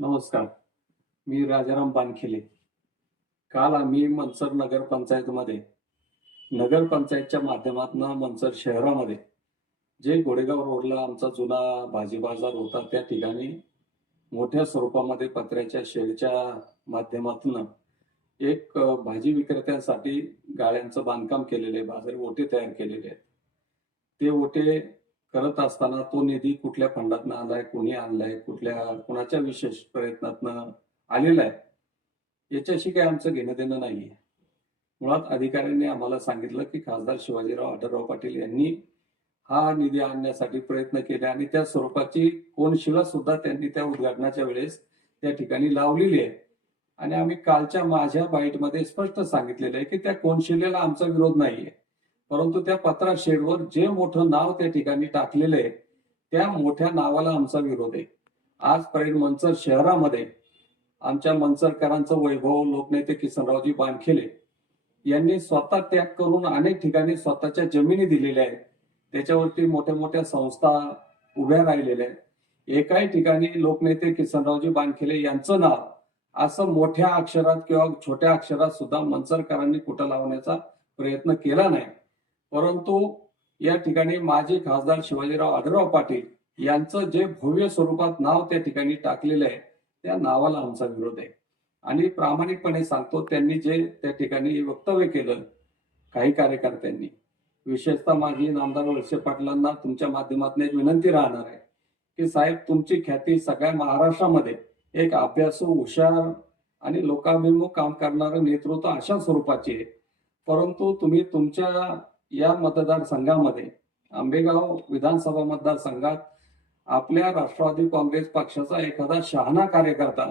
नमस्कार. मी राजाराम बानखेले. काल आम्ही मनसर नगरपंचायतमध्ये नगरपंचायतच्या माध्यमातून मनसर शहरामध्ये जे गोडेगाव रोडला आमचा जुना भाजी बाजार होता त्या ठिकाणी मोठ्या स्वरूपामध्ये पत्र्याच्या शेडच्या माध्यमातून एक भाजी विक्रेत्यांसाठी गाळ्यांचं बांधकाम केलेले आहे, बाजारी ओटे तयार केलेले आहेत. ते ओटे करत असताना तो निधी कुठल्या फंडातनं आलाय, कोणी आणलाय, कुणाच्या विशेष प्रयत्नातनं आलेला आहे याच्याशी काही आमचं घेणं देणं नाहीये. मुळात अधिकाऱ्यांनी आम्हाला सांगितलं की खासदार शिवाजीराव आढळराव पाटील यांनी हा निधी आणण्यासाठी प्रयत्न केले आणि त्या स्वरूपाची कोनशिला सुद्धा त्यांनी त्या उद्घाटनाच्या वेळेस त्या ठिकाणी लावलेली आहे. आणि आम्ही कालच्या माझ्या बाईटमध्ये स्पष्ट सांगितलेलं आहे की त्या कोनशिलेला आमचा विरोध नाहीये, परंतु त्या पत्रा शेडवर जे मोठं नाव त्या ठिकाणी टाकलेलं आहे त्या मोठ्या नावाला आमचा विरोध आहे. आजपर्यंत मनसर शहरामध्ये आमच्या मनसरकरांचं वैभव लोकनेते किसनरावजी बानखेले यांनी स्वतः त्याग करून अनेक ठिकाणी स्वतःच्या जमिनी दिलेल्या आहेत. त्याच्यावरती मोठ्या मोठ्या संस्था उभ्या राहिलेल्या आहेत. एकाही ठिकाणी लोकनेते किसनरावजी बानखेले यांचं नाव असं मोठ्या अक्षरात किंवा छोट्या अक्षरात सुद्धा मनसरकरांनी कुठं लावण्याचा प्रयत्न केला नाही. परंतु या ठिकाणी माजी खासदार शिवाजीराव आढळराव पाटील यांचं जे भव्य स्वरूपात नाव त्या ठिकाणी टाकलेलं आहे त्या नावाला आमचा विरोध आहे. आणि प्रामाणिकपणे सांगतो, त्यांनी जे त्या ठिकाणी वक्तव्य केलं काही कार्यकर्त्यांनी, विशेषतः माजी नामदार वळसे पाटलांना तुमच्या माध्यमातून एक विनंती राहणार आहे की साहेब, तुमची ख्याती सगळ्या महाराष्ट्रामध्ये एक अभ्यासू, हुशार आणि लोकाभिमुख काम करणारं नेतृत्व अशा स्वरूपाचे आहे. परंतु तुम्ही तुमच्या या मतदारसंघामध्ये आंबेगाव विधानसभा मतदारसंघात आपल्या राष्ट्रवादी काँग्रेस पक्षाचा एखादा शहाणा कार्यकर्ता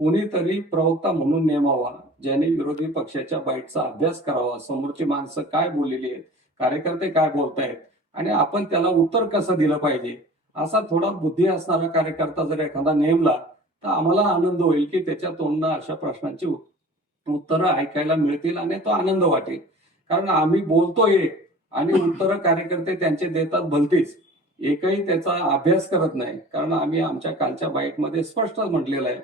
कोणीतरी प्रवक्ता म्हणून नेमावा, ज्याने विरोधी पक्षाच्या बाईटचा अभ्यास करावा, समोरची माणसं काय बोललेली आहेत, कार्यकर्ते काय बोलतायत आणि आपण त्याला उत्तर कसं दिलं पाहिजे, असा थोडा बुद्धी असणारा कार्यकर्ता जर एखादा नेमला तर आम्हाला आनंद होईल की त्याच्या तोंडनं अशा प्रश्नांची उत्तरं ऐकायला मिळतील आणि तो आनंद वाटेल. कारण आम्ही बोलतोय आणि उत्तरं कार्यकर्ते त्यांचे देतात भलतीच, एकही त्याचा अभ्यास करत नाही. कारण आम्ही आमच्या कालच्या बाईटमध्ये स्पष्ट म्हटलेलं आहे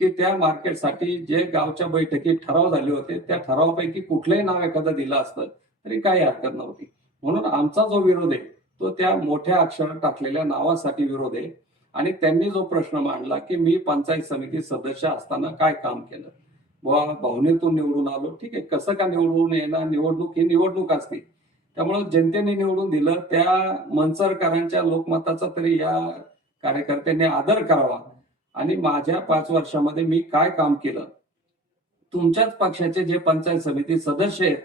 की त्या मार्केटसाठी जे गावच्या बैठकीत ठराव झाले होते त्या ठरावापैकी कुठलंही नाव एखादं दिलं असतं तरी काही हरकत नव्हती. म्हणून आमचा जो विरोध आहे तो त्या मोठ्या अक्षरात टाकलेल्या नावासाठी विरोध आहे. आणि त्यांनी जो प्रश्न मांडला की मी पंचायत समिती सदस्य असताना काय काम केलं, भावनेतून निवडून आलो, ठीक आहे, कसं का निवडून येणार, निवडणूक ही निवडणूक असते, त्यामुळे जनतेने निवडून दिलं, त्या मनसरकरांच्या लोकमताचा तरी या कार्यकर्त्यांनी आदर करावा. आणि माझ्या 5 वर्षामध्ये मी काय काम केलं, तुमच्याच पक्षाचे जे पंचायत समिती सदस्य आहेत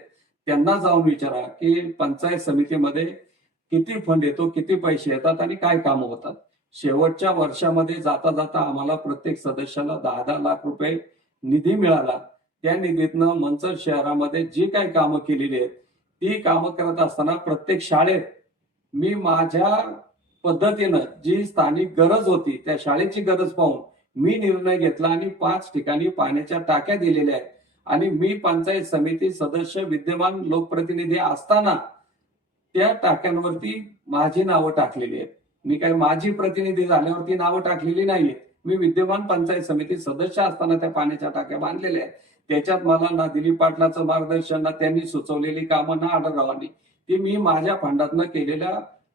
त्यांना जाऊन विचारा की पंचायत समितीमध्ये किती फंड येतो, किती पैसे येतात आणि काय कामं होतात. शेवटच्या वर्षामध्ये जाता जाता आम्हाला प्रत्येक सदस्याला 10-10 लाख रुपये निधी मिळाला. त्या निधीतनं मनसर शहरामध्ये जी काही कामं केलेली आहेत ती कामं करत असताना प्रत्येक शाळेत मी माझ्या पद्धतीनं जी स्थानिक गरज होती त्या शाळेची गरज पाहून मी निर्णय घेतला आणि 5 ठिकाणी पाण्याच्या टाक्या दिलेल्या आहेत. आणि मी पंचायत समिती सदस्य विद्यमान लोकप्रतिनिधी असताना त्या टाक्यांवरती माझी नावं टाकलेली आहेत. मी काही माझी प्रतिनिधी झाल्यावरती नावं टाकलेली नाहीये. मी विद्यमान पंचायत समिती सदस्य असताना त्या पाण्याच्या टाक्या बांधलेल्या आहेत. त्याच्यात मला ना दिलीप पाटलाचं मार्गदर्शन, ना त्यांनी सुचवलेली कामं, ना आढळरावांनी, ती मी माझ्या फंडातनं केलेल्या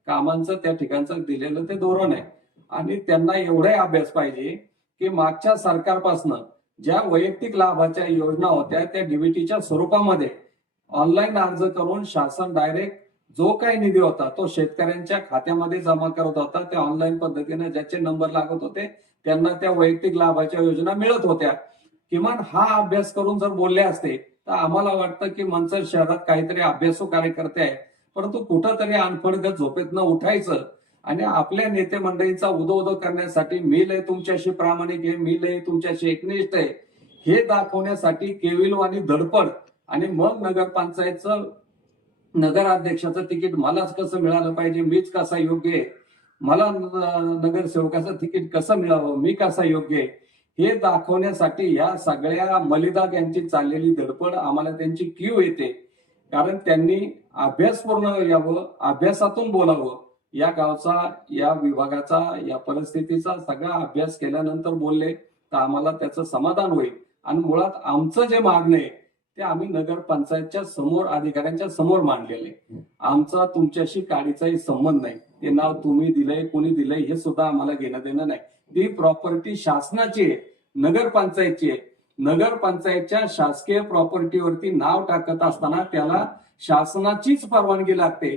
कामांचं त्या ठिकाणचं दिलेलं ते धोरण आहे. आणि त्यांना एवढाही अभ्यास पाहिजे की मागच्या सरकारपासनं ज्या वैयक्तिक लाभाच्या योजना होत्या त्या डीबीटीच्या स्वरूपामध्ये ऑनलाईन अर्ज करून शासन डायरेक्ट जो काही निधी होता तो शेतकऱ्यांच्या खात्यामध्ये जमा करत होता. त्या ऑनलाईन पद्धतीने ज्याचे नंबर लागत होते त्यांना त्या वैयक्तिक लाभाच्या योजना मिळत होत्या. किमान हा अभ्यास करून जर बोलले असते तर आम्हाला वाटतं की मनसर शहरात काहीतरी अभ्यासू कार्यकर्ते आहेत. परंतु कुठंतरी अनफडगत झोपेतनं उठायचं आणि आपल्या नेते मंडळींचा उदो करण्यासाठी मी लय तुमच्याशी प्रामाणिक आहे, मी लय तुमच्याशी एकनिष्ठ आहे हे दाखवण्यासाठी केविलवाणी धडपड आणि मग नगरपंचायतचं नगराध्यक्षाचं तिकीट मलाच कसं मिळालं पाहिजे, मीच कसा योग्य आहे, मला नगरसेवकाचं तिकीट कसं मिळावं, मी कसा योग्य आहे हे दाखवण्यासाठी या सगळ्या मलिदाग यांची चाललेली धडपड आम्हाला त्यांची कीव येते. कारण त्यांनी अभ्यासपूर्ण यावं, अभ्यासातून बोलावं, या गावचा, या विभागाचा, या परिस्थितीचा सगळा अभ्यास केल्यानंतर बोलले तर आम्हाला त्याचं समाधान होईल. आणि मुळात आमचं जे मागणं आहे ते आम्ही नगरपंचायतच्या समोर अधिकाऱ्यांच्या समोर मांडलेलं आहे. आमचा तुमच्याशी काडीचाही संबंध नाही. ते नाव तुम्ही दिलंय कोणी दिलंय हे सुद्धा आम्हाला घेणं देणं नाही. ती प्रॉपर्टी शासनाची आहे, नगरपंचायतची आहे. नगरपंचायतच्या शासकीय प्रॉपर्टीवरती नाव टाकत असताना त्याला शासनाचीच परवानगी लागते.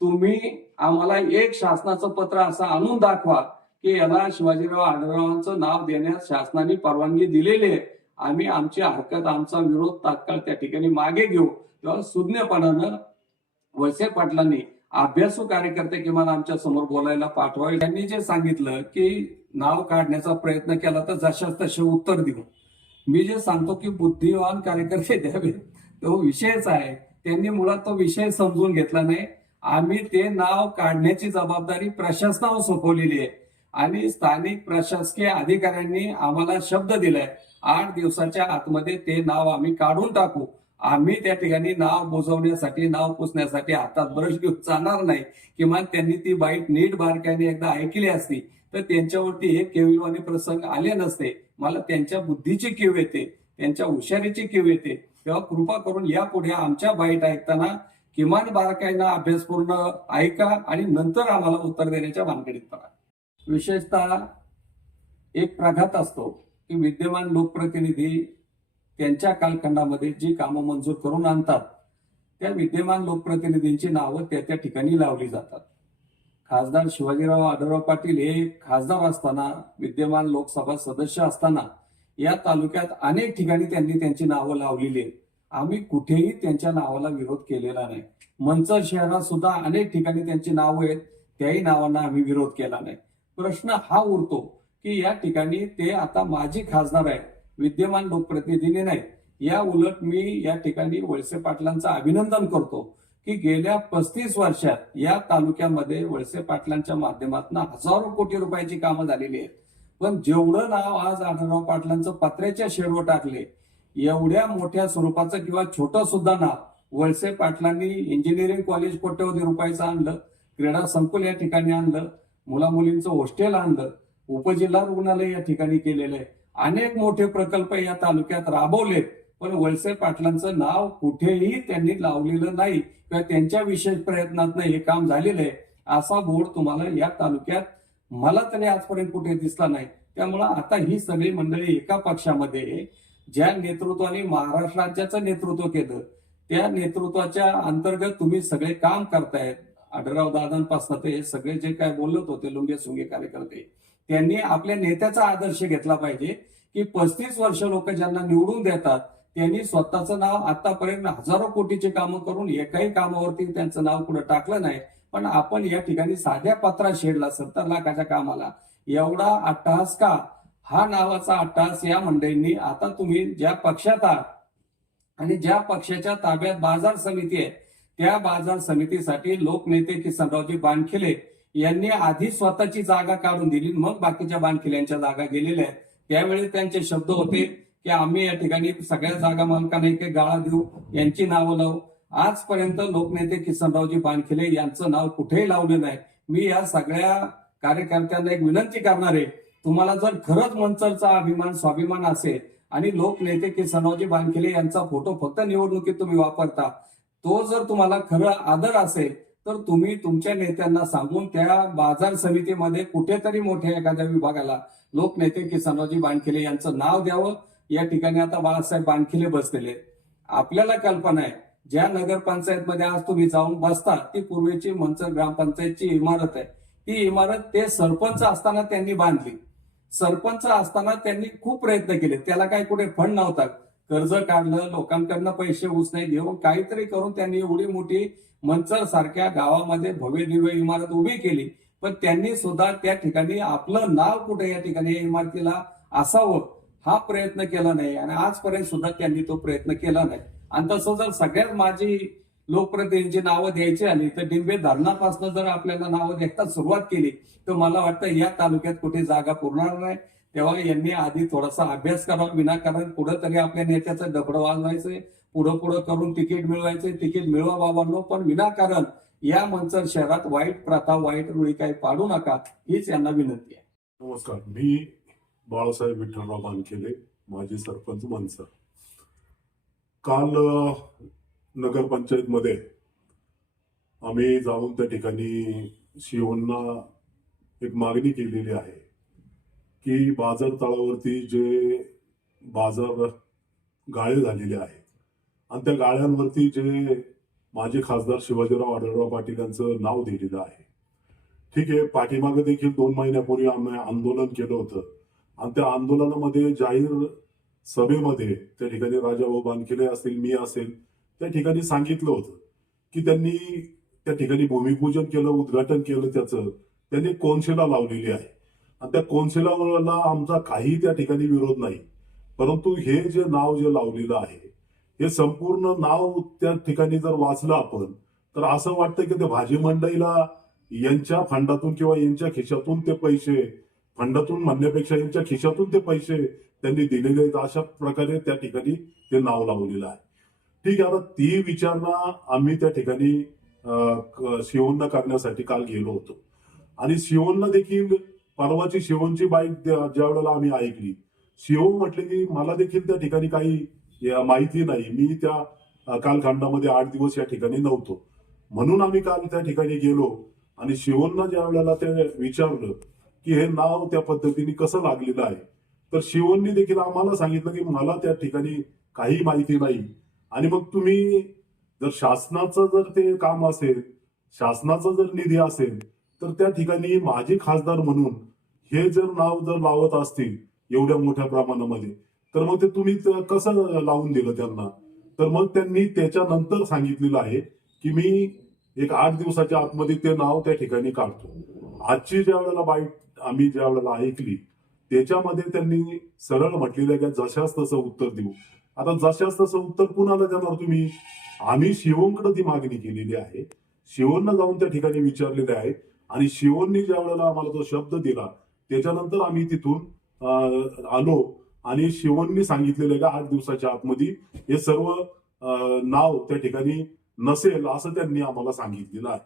तुम्ही आम्हाला एक शासनाचं पत्र असं आणून दाखवा की याला शिवाजीराव आढळरावांचं नाव देण्यास शासनाने परवानगी दिलेली आहे. आम्ही आमची हरकत आमचा विरोध तात्काळ त्या ठिकाणी मागे घेऊ. तेव्हा सुज्ञपणानं वळसे पाटलांनी अभ्यासू कार्यकर्ते किमान आमच्या समोर बोलायला पाठवावे. त्यांनी जे सांगितलं की नाव काढण्याचा प्रयत्न केला तर जशाच तसे उत्तर देऊ. मी जे सांगतो की बुद्धिवान कार्यकर्ते द्यावे तो विषयच आहे. त्यांनी मुळात तो विषय समजून घेतला नाही. आम्ही ते नाव काढण्याची जबाबदारी प्रशासनावर सोपवलेली आहे आणि स्थानिक प्रशासकीय अधिकाऱ्यांनी आम्हाला शब्द दिलाय 8 दिवसाच्या आतमध्ये ते नाव आम्ही काढून टाकू. आम्ही त्या ठिकाणी नाव बुजवण्यासाठी नाव पुसण्यासाठी हातात ब्रश घेऊन जाणार नाही. किमान त्यांनी ती बाईट नीट बारकाईने एकदा ऐकली असती तर त्यांच्यावरती हे केविलवाणी प्रसंग आले नसते. मला त्यांच्या बुद्धीची कीव येते, त्यांच्या हुशारीची कीव येते. तेव्हा कृपा करून यापुढे आमच्या बाईट ऐकताना किमान बारकाईनं अभ्यासपूर्ण ऐका आणि नंतर आम्हाला उत्तर देण्याच्या भानगडीत पडा. विशेषतः एक प्रघात असतो की विद्यमान लोकप्रतिनिधी त्यांच्या कालखंडामध्ये जी कामं मंजूर करून आणतात त्या विद्यमान लोकप्रतिनिधींची नावं त्या ठिकाणी लावली जातात. खासदार शिवाजीराव आढळराव पाटील हे खासदार असताना, विद्यमान लोकसभा सदस्य असताना या तालुक्यात अनेक ठिकाणी त्यांनी त्यांची नावं लावलेली आहेत. आम्ही कुठेही त्यांच्या नावाला विरोध केलेला नाही. मंचर शहरात सुद्धा अनेक ठिकाणी त्यांची नावं आहेत, त्याही नावांना आम्ही विरोध केला नाही. प्रश्न हा उरतो की या ठिकाणी ते आता माजी खासदार आहेत, विद्यमान लोकप्रतिनिधी नाही. या उलट मी या ठिकाणी वळसे पाटलांचं अभिनंदन करतो की गेल्या 35 वर्षात या तालुक्यामध्ये वळसे पाटलांच्या माध्यमातून हजारो कोटी रुपयाची कामं झालेली आहेत. पण जेवढं नाव आज आढळराव पाटलांचं पत्र्याच्या शेडवर टाकले, एवढ्या मोठ्या स्वरूपाचं किंवा छोटं सुद्धा नाव वळसे पाटलांनी इंजिनिअरिंग कॉलेज कोट्यवधी रुपयाचं आणलं, क्रीडा संकुल या ठिकाणी आणलं, मुलामुलींचं हॉस्टेल आणलं, उपजिल्हा रुग्णालय या ठिकाणी केलेलं आहे. अनेक मोठे प्रकल्प या तालुक्यात राबवलेत. पण वळसे पाटलांचं नाव कुठेही त्यांनी लावलेलं नाही किंवा त्यांच्या विशेष प्रयत्नातनं हे काम झालेलं आहे असा बोर्ड तुम्हाला या तालुक्यात मला तरी आजपर्यंत कुठे दिसला नाही. त्यामुळं आता ही सगळी मंडळी एका पक्षामध्ये ज्या नेतृत्वाने महाराष्ट्र राज्याचं नेतृत्व केलं त्या नेतृत्वाच्या अंतर्गत तुम्ही सगळे काम करतायत. आढळराव दादांपासून ते सगळे जे काय बोलत होते लुंगे सुंगे कार्यकर्ते, त्यांनी आपल्या नेत्याचा आदर्श घेतला पाहिजे की 35 वर्ष लोक ज्यांना निवडून देतात त्यांनी स्वतःचं नाव आतापर्यंत हजारो कोटीचे कामं करून एकाही कामावरती त्यांचं नाव कुठं टाकलं नाही. पण आपण या ठिकाणी साध्या पत्रा शेडला 70 लाखाच्या कामाला एवढा अट्टहास का? हा नावाचा अट्टहास या मंडळींनी आता तुम्ही ज्या पक्षात आहात आणि ज्या पक्षाच्या ताब्यात बाजार समिती आहे त्या बाजार समितीसाठी लोकनेते किसनरावजी बानखिले यांनी आधी स्वतःची जागा काढून दिली, मग बाकीच्या बानखिल्यांच्या जागा गेलेल्या आहेत. त्यावेळी त्यांचे शब्द होते की आम्ही या ठिकाणी सगळ्या जागा मालकांना एक गाळा देऊ, यांची नावं लावू. आजपर्यंत लोकनेते किसनरावजी बानखिले यांचं नाव कुठेही लावलं नाही. मी या सगळ्या कार्यकर्त्यांना एक विनंती करणार आहे, तुम्हाला जर खरंच मंचरचा अभिमान स्वाभिमान असेल आणि लोकनेते किसनरावजी बानखिले यांचा फोटो फक्त निवडणुकीत तुम्ही वापरता, तो जर तुम्हाला खरं आदर असेल तर तुम्ही तुमच्या नेत्यांना सांगून त्या बाजार समितीमध्ये कुठेतरी मोठ्या एखाद्या विभागाला लोकनेते किसनरावजी बानखिले यांचं नाव द्यावं. या ठिकाणी आता बाळासाहेब बानखिले बसलेले. आपल्याला कल्पना आहे ज्या नगरपंचायतमध्ये आज तुम्ही जाऊन बसता ती पूर्वीची मंचर ग्रामपंचायतची इमारत आहे. ती इमारत ते सरपंच असताना त्यांनी बांधली. सरपंच असताना त्यांनी खूप प्रयत्न केले. त्याला काय कुठे फंड नव्हता, कर्ज काढलं, लोकांकडनं पैसे उसने घेऊन काहीतरी करून त्यांनी एवढी मोठी मंचर सारख्या गावामध्ये भव्य दिव्य इमारत उभी केली. पण त्यांनी सुद्धा त्या ठिकाणी आपलं नाव कुठे या ठिकाणी या इमारतीला असावं हा प्रयत्न केला नाही आणि आजपर्यंत सुद्धा त्यांनी तो प्रयत्न केला नाही. आणि तसं जर सगळ्यात माझी लोकप्रतिनिधींची नावं द्यायची आली तर डिंबे धरणापासून जर आपल्याला नावं द्यायला सुरुवात केली तर मला वाटतं या तालुक्यात कुठे जागा पुरणार नाही. तेव्हा यांनी आधी थोडासा अभ्यास करावा. विनाकारण पुढं तरी आपल्या नेत्याचं डबडं वाजवायचंय, पुढं करून तिकीट मिळवायचंय. तिकीट मिळवा बाबांनो, पण विनाकारण या मंचर शहरात वाईट प्रथा वाईट रूढी काही पाडू नका हीच यांना विनंती आहे. नमस्कार, मी बाळासाहेब विठ्ठलराव बानखेले, माजी सरपंच मनसर. काल नगरपंचायतमध्ये आम्ही जाऊन त्या ठिकाणी शिवण्णा एक मागणी केलेली आहे की बाजार तळावरती जे बाजार गाळे झालेले आहेत आणि त्या गाळ्यांवरती जे माजी खासदार शिवाजीराव आढळराव पाटील यांचं नाव दिलेलं आहे. ठीक आहे, पाठीमागे देखील 2 महिन्यापूर्वी आम्ही आंदोलन केलं होतं आणि त्या आंदोलनामध्ये जाहीर सभेमध्ये त्या ठिकाणी राजाभाऊ बानखेले असतील, मी असेल, त्या ठिकाणी सांगितलं होतं की त्यांनी त्या ठिकाणी भूमिपूजन केलं, उद्घाटन केलं, त्याचं त्यांनी कोनशिला लावलेली आहे आणि त्या कोनशिलाला आमचा काही त्या ठिकाणी विरोध नाही. परंतु हे जे नाव जे लावलेलं आहे हे संपूर्ण नाव त्या ठिकाणी जर वाचलं आपण तर असं वाटतं की ते भाजी मंडईला यांच्या फंडातून किंवा यांच्या खिशातून ते पैसे, फंडातून म्हणण्यापेक्षा यांच्या खिशातून ते पैसे त्यांनी दिलेले आहेत, अशा प्रकारे त्या ठिकाणी ते नाव लावलेलं आहे. ठीक आहे, आता ती विचारणा आम्ही त्या ठिकाणी शिवण्णा करण्यासाठी काल गेलो होतो आणि शिवण्णा देखील परवाची शिवणची बाईक ज्या वेळेला आम्ही ऐकली, शिव म्हटले की मला देखील त्या ठिकाणी काही माहिती नाही, मी त्या कालखंडामध्ये 8 दिवस या ठिकाणी नव्हतो, म्हणून आम्ही काल त्या ठिकाणी गेलो आणि शिवण्णा ज्या वेळेला ते विचारलं की हे नाव त्या पद्धतीने कसं लागलेलं आहे, तर शिवण्णी देखील आम्हाला सांगितलं की मला त्या ठिकाणी काही माहिती नाही. आणि मग तुम्ही जर शासनाचं जर ते काम असेल, शासनाचा जर निधी असेल, तर त्या ठिकाणी माजी खासदार म्हणून हे जर नाव जर लावत असतील एवढ्या मोठ्या प्रमाणामध्ये, तर मग ते तुम्ही कसं लावून दिलं त्यांना. तर मग त्यांनी त्याच्यानंतर सांगितलेलं आहे की मी एक 8 दिवसाच्या आतमध्ये ते नाव त्या ठिकाणी काढतो. आजची ज्या वेळेला बाईट आम्ही ज्या वेळेला ऐकली त्याच्यामध्ये त्यांनी सरळ म्हटलेलं आहे की जशास तसं उत्तर देऊ. आता जशास तसं उत्तर कुणाला देणार तुम्ही? आम्ही शिवमकडे ती मागणी केलेली आहे, शिवमला जाऊन त्या ठिकाणी विचारलेले आहे आणि शिवमनी ज्या वेळेला आम्हाला तो शब्द दिला त्याच्यानंतर आम्ही तिथून आलो आणि शिवमनी सांगितलेलं आहे की 8 दिवसाच्या आतमध्ये हे सर्व नाव त्या ठिकाणी नसेल असं त्यांनी आम्हाला सांगितलेलं आहे.